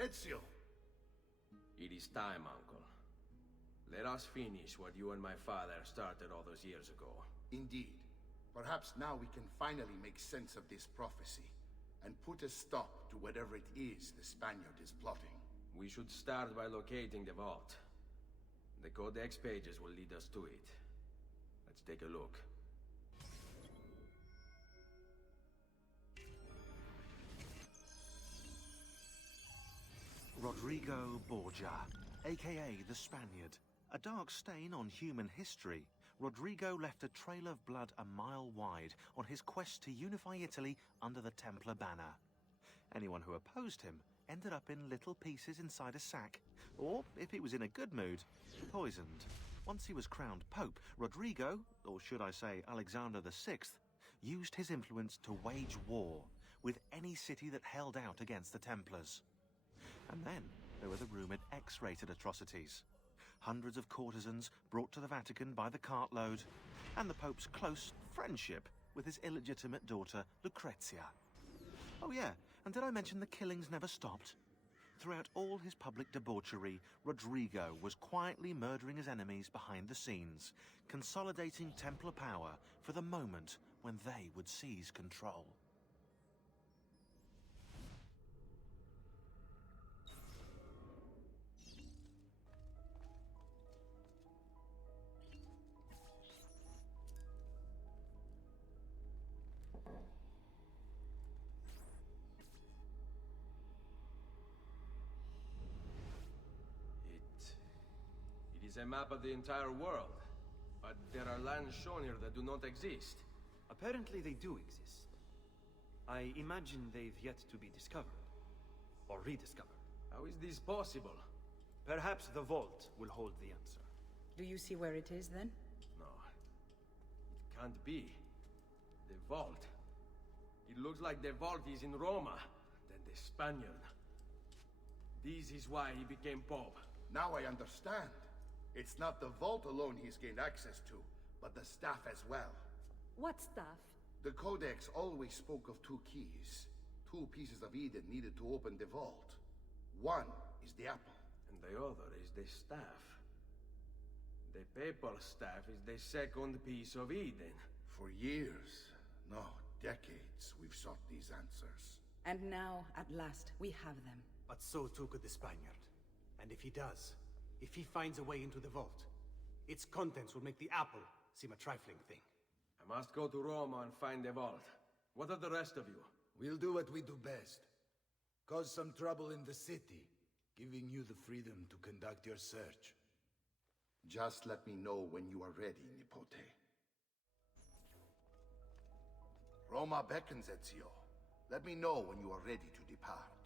Ezio! It is time, Uncle. Let us finish what you and my father started all those years ago. Indeed. Perhaps now we can finally make sense of this prophecy, and put a stop to whatever it is the Spaniard is plotting. We should start by locating the vault. The Codex pages will lead us to it. Let's take a look. Rodrigo Borgia, aka the Spaniard. A dark stain on human history, Rodrigo left a trail of blood a mile wide on his quest to unify Italy under the Templar banner. Anyone who opposed him ended up in little pieces inside a sack, or, if he was in a good mood, poisoned. Once he was crowned Pope, Rodrigo, or should I say Alexander VI, used his influence to wage war with any city that held out against the Templars. And then there were the rumoured X-rated atrocities. Hundreds of courtesans brought to the Vatican by the cartload, and the Pope's close friendship with his illegitimate daughter, Lucrezia. Oh yeah, and did I mention the killings never stopped? Throughout all his public debauchery, Rodrigo was quietly murdering his enemies behind the scenes, consolidating Templar power for the moment when they would seize control. It is a map of the entire world, but there are lands shown here that do not exist. Apparently they do exist. I imagine they've yet to be discovered. Or rediscovered. How is this possible? Perhaps the vault will hold the answer. Do you see where it is, then? No. It can't be. The vault. It looks like the vault is in Roma, then the Spaniard. This is why he became Pope. Now I understand. It's not the vault alone he's gained access to, but the staff as well. What staff? The Codex always spoke of two keys. Two pieces of Eden needed to open the vault. One is the apple. And the other is the staff. The papal staff is the second piece of Eden. For years, no, decades, we've sought these answers. And now, at last, we have them. But so too could the Spaniard. And if he does, if he finds a way into the vault, its contents will make the apple seem a trifling thing. I must go to Roma and find the vault. What are the rest of you? We'll do what we do best. Cause some trouble in the city, giving you the freedom to conduct your search. Just let me know when you are ready, Nipote. Roma beckons, Ezio. Let me know when you are ready to depart.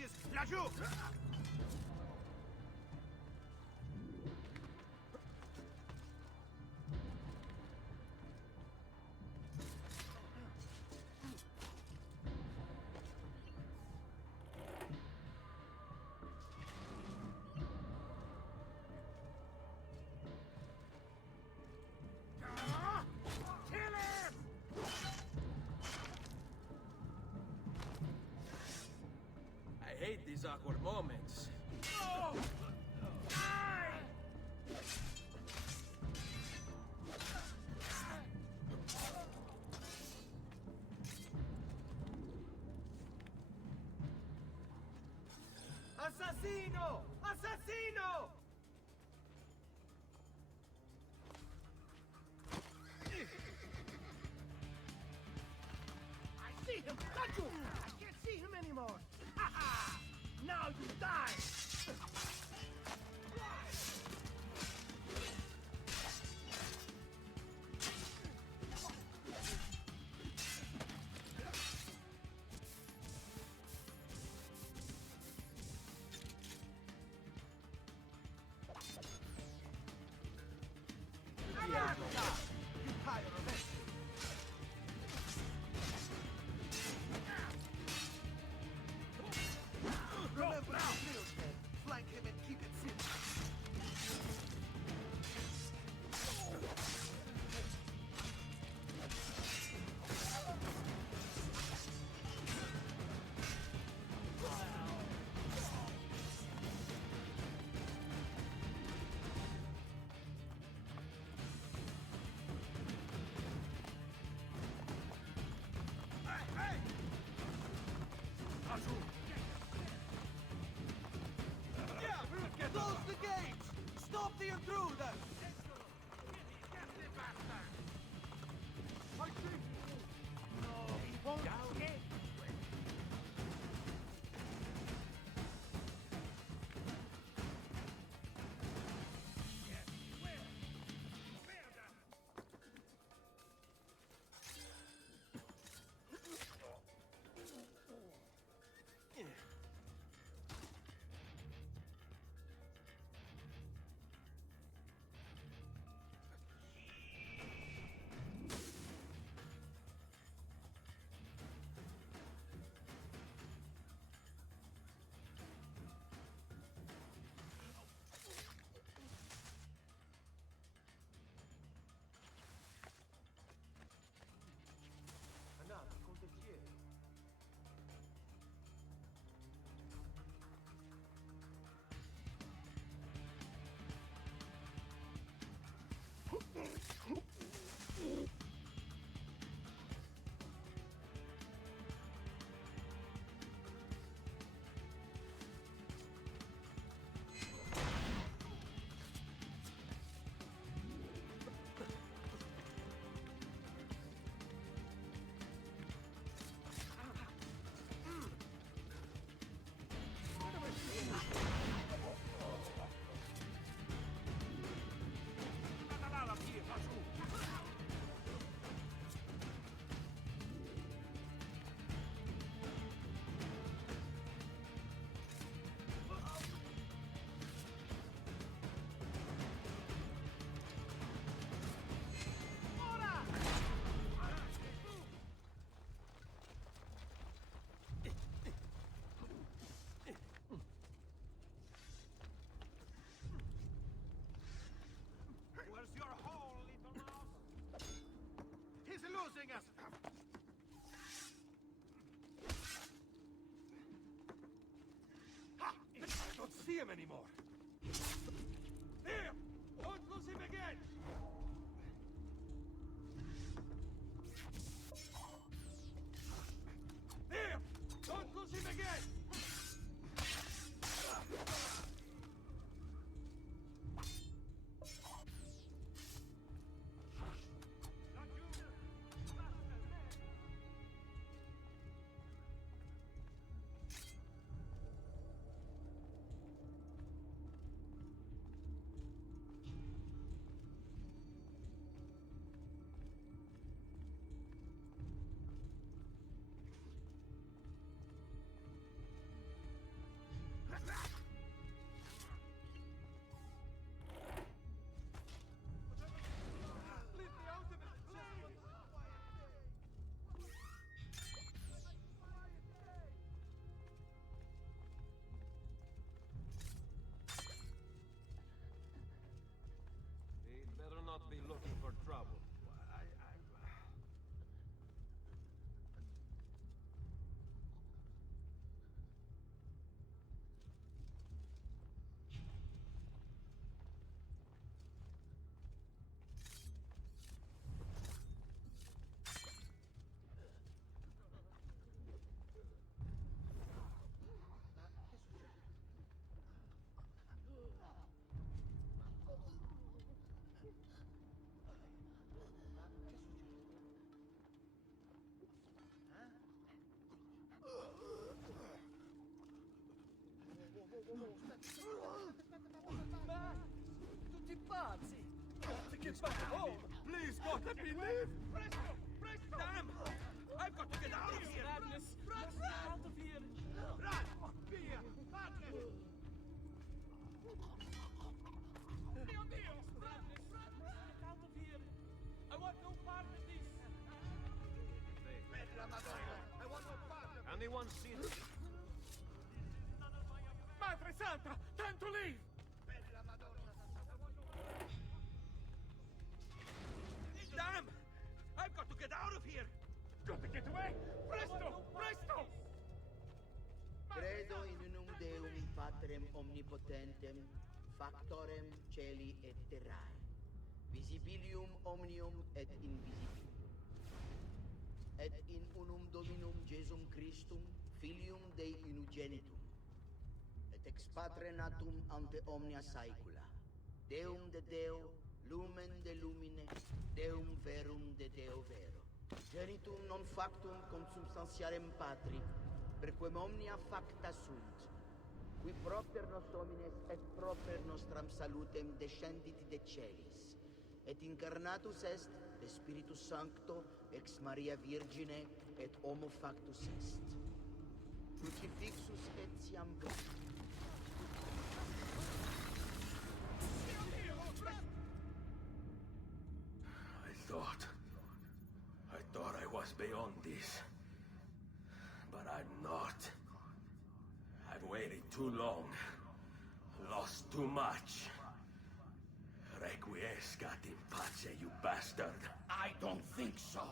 is laggiù! I hate these awkward moments. Assassino! Assassino! I see him! Laggiù! I can't see him anymore! Ha ha! Now you die! You tire of it! Remember our meals then. Flank him and keep it simple. Close the gates! Stop the intruders! No, he won't escape! Another condottiere. Where's your hole, little mouse? He's losing us! Ha! I don't see him anymore! There! Don't lose him again! There! Don't lose him again! Tutti pazzi! Che fare? Please, God, let me live! Presto! Presto! Damn! I've got to get out of here! Madness! Let's get out of here! Run! Via! Madness! Dio Dio! Madness! Get out of here! I want no part of this! Bella Madonna! I want no part of this! Anyone seen it? Madre Santa! Time to leave! Bella Madonna! Damn! I've got to get out of here! Got to get away! Presto! Presto! Credo in unum Deum Patrem omnipotentem, factorem celi et terrae, visibilium omnium et invisibilium. Et in unum Dominum Jesum Christum, Filium Dei unigenitum, et ex Patre natum ante omnia saecula, Deum de Deo, lumen de lumine, Deum verum de Deo vero. Genitum non factum consubstantiarem Patri, perquem omnia facta sunt, qui proper nos homines et proper nostram salutem descendit de celis, et incarnatus est de Spiritus Sancto ex Maria Virgine et homo factus est. Crucifixus etiam I thought I was beyond this. But I'm not. I've waited too long. Lost too much. Requiescat in pace, you bastard. I don't think so.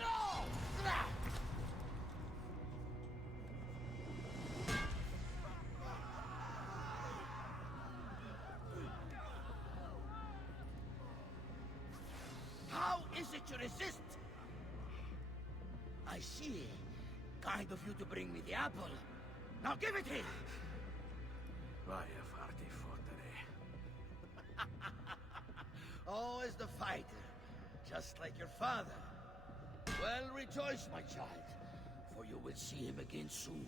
No! How is it you resist? I see. Kind of you to bring me the apple. Now give it here! Vai a farti fottere. Oh, as the fighter. Just like your father. Well, rejoice, my child, for you will see him again soon.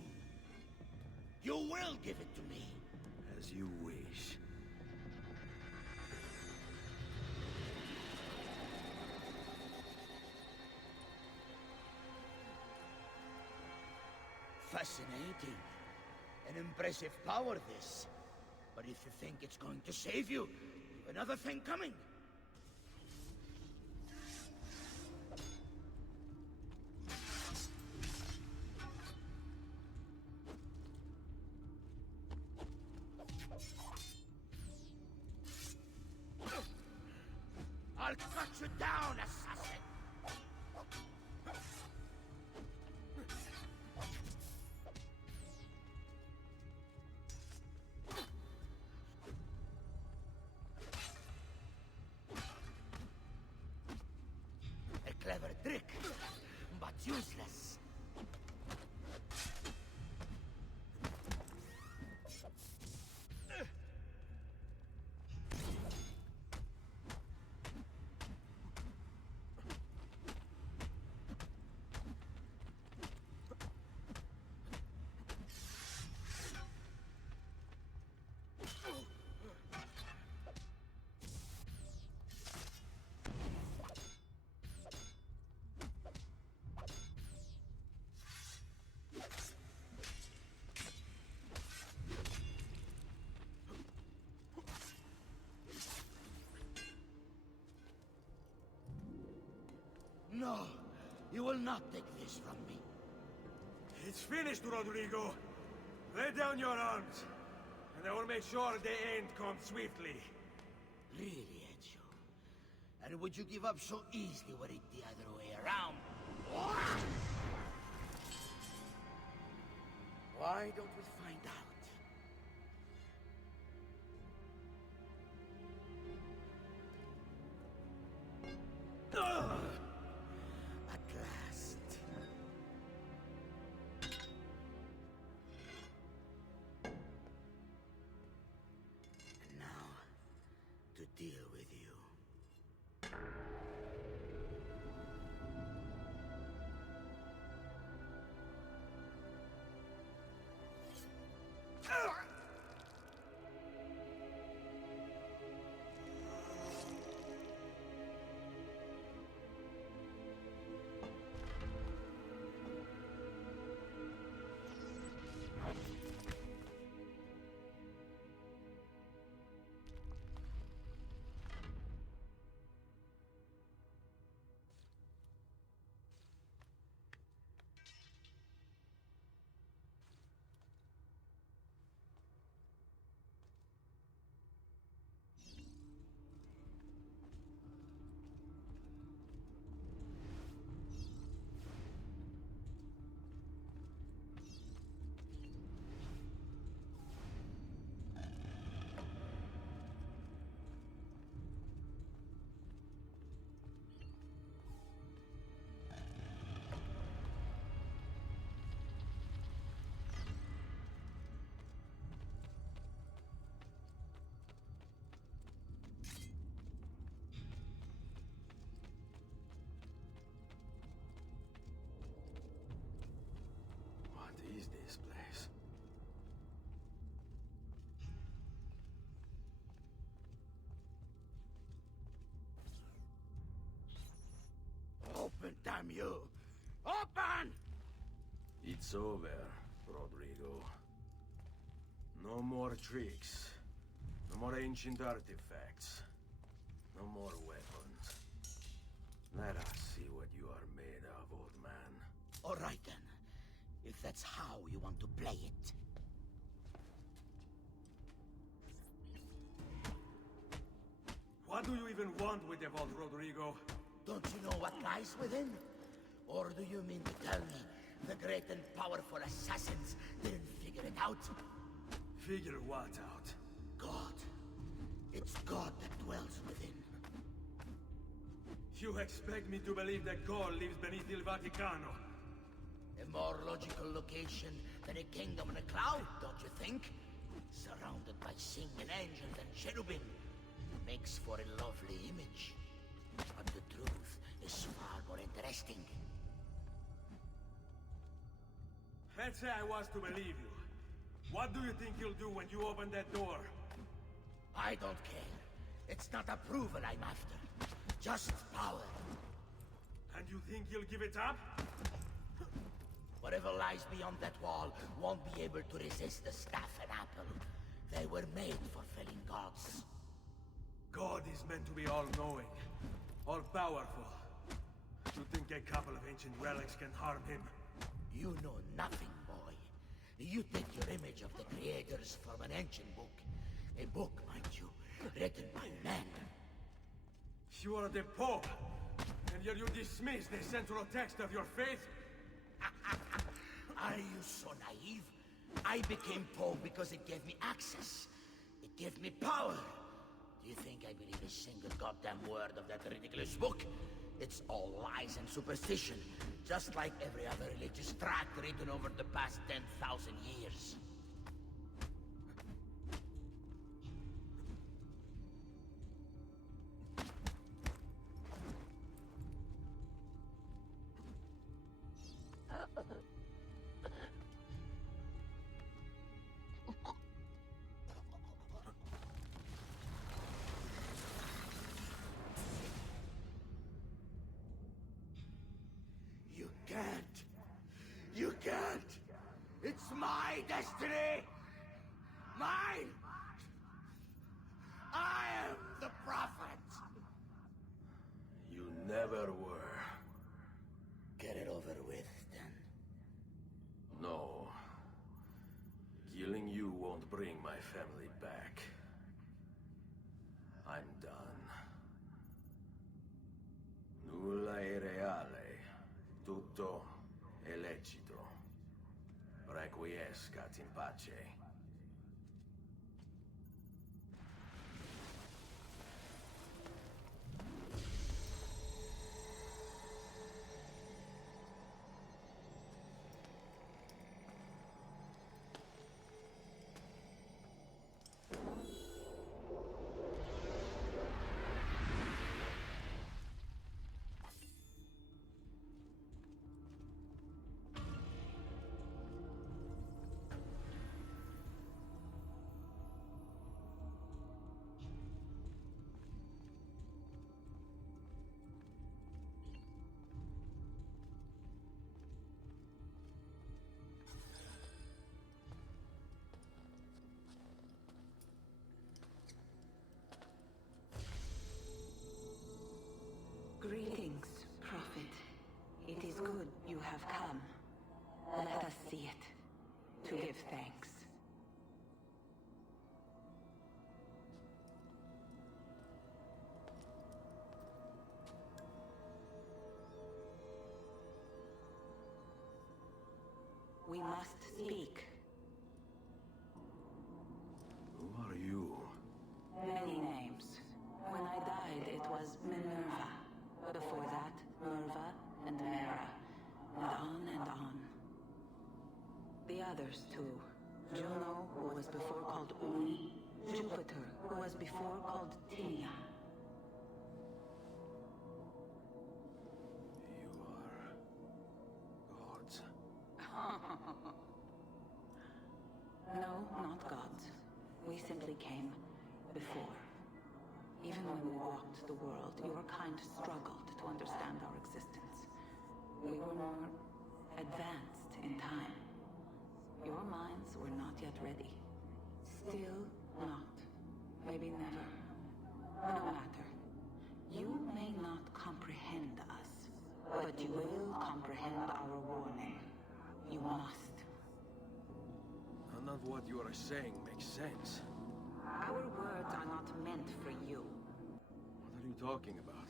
You will give it to me. As you wish. Fascinating. An impressive power, this. But if you think it's going to save you, you've another thing coming. I'll cut you down, assassin! A clever trick, but useless. No, you will not take this from me. It's finished, Rodrigo. Lay down your arms, and I will make sure the end comes swiftly. Really, Ezio? And would you give up so easily were it the other way around? Why don't we find out? At last. And now, to deal with you. damn you! Open! It's over, Rodrigo. No more tricks. No more ancient artifacts. No more weapons. Let us see what you are made of, old man. All right then. If that's how you want to play it. What do you even want with the vault, Rodrigo? Don't you know what lies within? Or do you mean to tell me the great and powerful assassins didn't figure it out? Figure what out? God. It's God that dwells within. You expect me to believe that God lives beneath Il Vaticano? A more logical location than a kingdom in a cloud, don't you think? Surrounded by singing angels and cherubim. Makes for a lovely image. But the truth is far more interesting. Let's say I was to believe you. What do you think you'll do when you open that door? I don't care. It's not approval I'm after. Just power. And you think you'll give it up? Whatever lies beyond that wall won't be able to resist the staff and apple. They were made for felling gods. God is meant to be all-knowing, all-powerful. You think a couple of ancient relics can harm him? You know nothing, boy. You take your image of the creators from an ancient book. A book, mind you, written by men. You are the Pope, and yet you dismiss the central text of your faith? Are you so naive? I became Pope because it gave me access. It gave me power. Do you think I believe a single goddamn word of that ridiculous book? It's all lies and superstition, just like every other religious tract written over the past 10,000 years. You can't! It's my destiny! Mine! I am the prophet! You never were. Get it over with, then. No. Killing you won't bring my family back. I'm done. Nulla è reale. Tutto è lecito. Requiescat in pace. Greetings, Prophet. It is good you have come. Let us see it, to give thanks. We must speak. Who are you? Many names. When I died, it was Minerva. Before that, Merva and Mera. And on and on. The others, too. Juno, who was before called Uni. Jupiter, who was before called Tinia. You are... gods. No, not gods. We simply came before. Even when we walked the world, your kind struggled to understand our existence. We were more advanced in time. Your minds were not yet ready. Still not. Maybe never. No matter. You may not comprehend us, but you will comprehend our warning. You must. None of what you are saying makes sense. Our words are not meant for you. What are you talking about?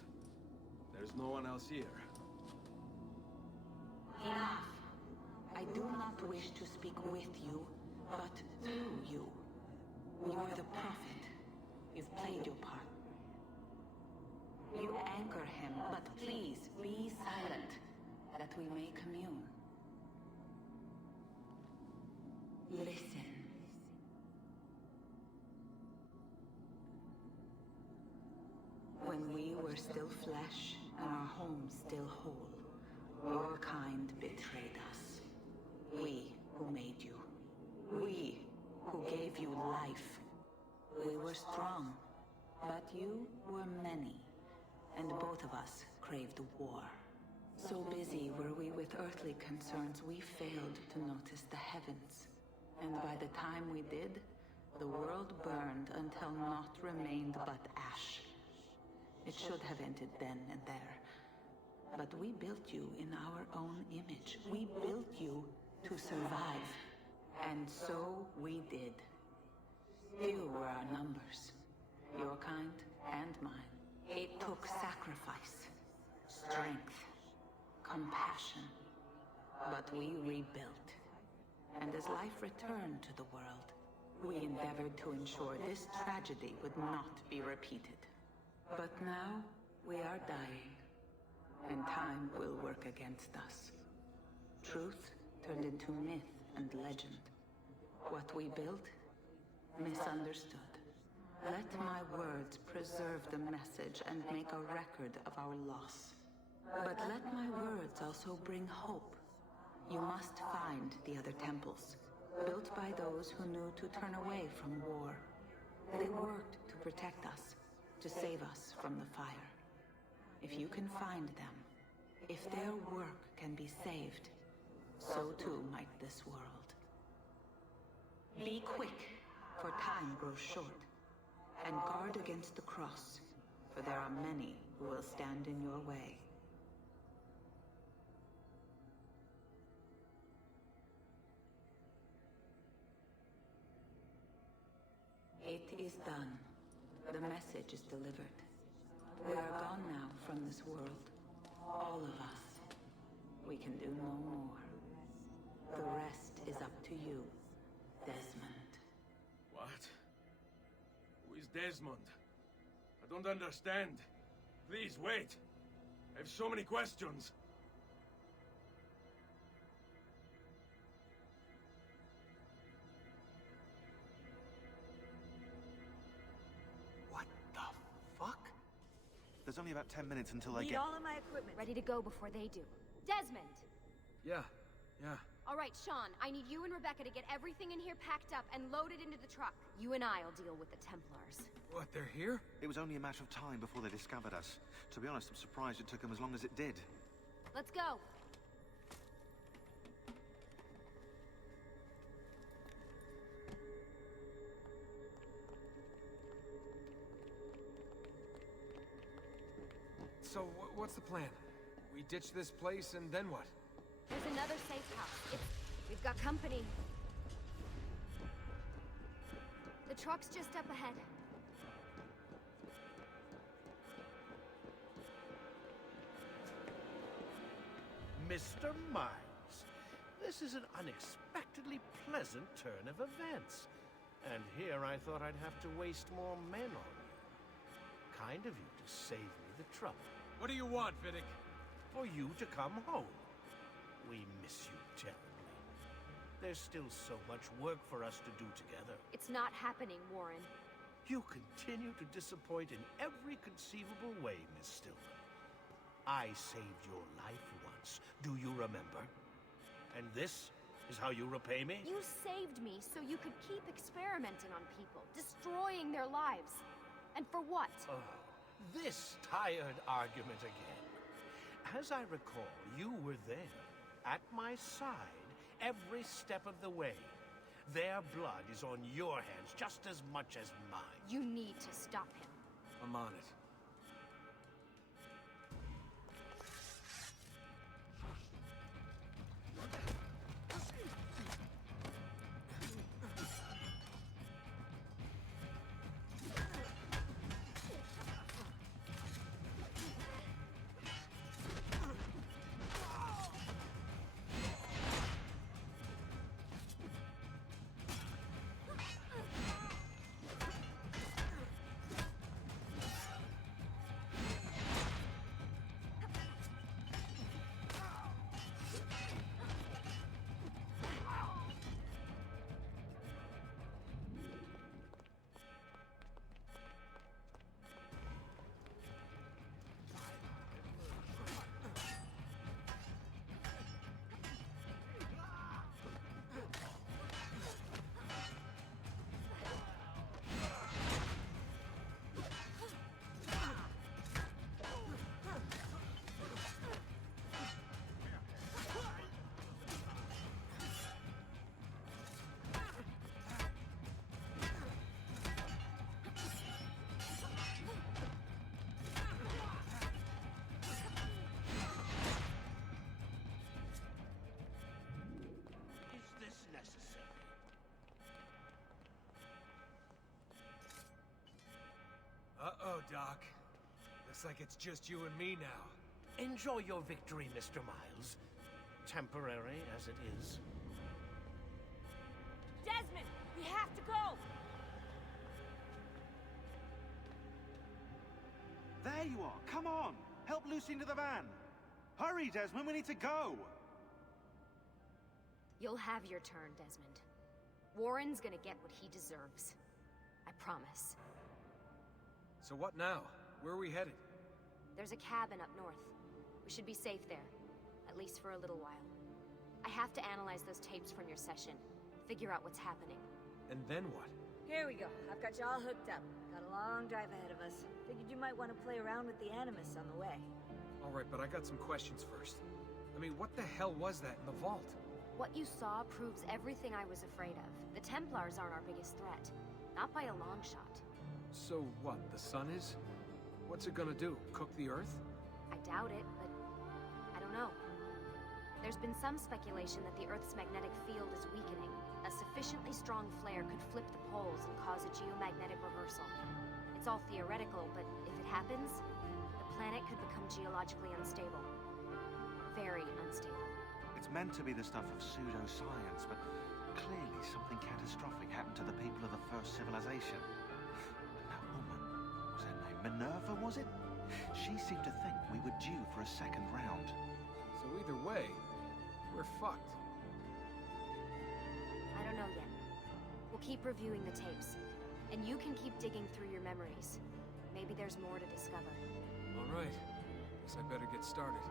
There's no one else here. Enough. I do not wish to speak with you, but through you. You are the prophet. You've played your part. You anchor him, but please be silent, that we may commune. Listen. When we were still flesh and our home still whole, your kind betrayed us. We who made you. We who gave you life. We were strong, but you were many, and both of us craved war. So busy were we with earthly concerns, we failed to notice the heavens. And by the time we did, the world burned until naught remained but ash. It should have ended then and there. But we built you in our own image. We built you to survive. And so we did. Few were our numbers. Your kind and mine. It took sacrifice, strength, compassion. But we rebuilt. And as life returned to the world, we endeavored to ensure this tragedy would not be repeated. But now, we are dying, and time will work against us. Truth turned into myth and legend. What we built, misunderstood. Let my words preserve the message and make a record of our loss. But let my words also bring hope. You must find the other temples, built by those who knew to turn away from war. They worked to protect us, to save us from the fire. If you can find them, if their work can be saved, so too might this world. Be quick, for time grows short, and guard against the cross, for there are many who will stand in your way. It is done. The message is delivered. We are gone now from this world. All of us. We can do no more. The rest is up to you, Desmond. What? Who is Desmond? I don't understand. Please, wait. I have so many questions. What the fuck? There's only about 10 minutes until they Need get... all of my equipment. Ready to go before they do. Desmond! Yeah. All right, Sean, I need you and Rebecca to get everything in here packed up and loaded into the truck. You and I'll deal with the Templars. What, they're here? It was only a matter of time before they discovered us. To be honest, I'm surprised it took them as long as it did. Let's go. So, what's the plan? We ditch this place and then what? There's another safe house. We've got company. The truck's just up ahead. Mr. Miles, this is an unexpectedly pleasant turn of events. And here I thought I'd have to waste more men on you. Kind of you to save me the trouble. What do you want, Vidic? For you to come home. We miss you terribly. There's still so much work for us to do together. It's not happening, Warren. You continue to disappoint in every conceivable way, Miss Stillman. I saved your life once, do you remember? And this is how you repay me? You saved me so you could keep experimenting on people, destroying their lives. And for what? Oh, this tired argument again. As I recall, you were there, at my side, every step of the way. Their blood is on your hands just as much as mine. You need to stop him. I'm on it. Uh-oh, Doc. Looks like it's just you and me now. Enjoy your victory, Mr. Miles. Temporary as it is. Desmond, we have to go! There you are. Come on. Help Lucy into the van. Hurry, Desmond. We need to go. You'll have your turn, Desmond. Warren's gonna get what he deserves. I promise. So what now? Where are we headed? There's a cabin up north. We should be safe there. At least for a little while. I have to analyze those tapes from your session. Figure out what's happening. And then what? Here we go. I've got you all hooked up. Got a long drive ahead of us. Figured you might want to play around with the Animus on the way. Alright, but I got some questions first. I mean, what the hell was that in the vault? What you saw proves everything I was afraid of. The Templars aren't our biggest threat. Not by a long shot. So what, the sun is? What's it gonna do? Cook the Earth? I doubt it, but I don't know. There's been some speculation that the Earth's magnetic field is weakening. A sufficiently strong flare could flip the poles and cause a geomagnetic reversal. It's all theoretical, but if it happens, the planet could become geologically unstable. Very unstable. It's meant to be the stuff of pseudoscience, but clearly something catastrophic happened to the people of the first civilization. That woman, was her name Minerva, was it? She seemed to think we were due for a second round. So either way, we're fucked. I don't know yet. We'll keep reviewing the tapes. And you can keep digging through your memories. Maybe there's more to discover. Alright. Guess I better get started.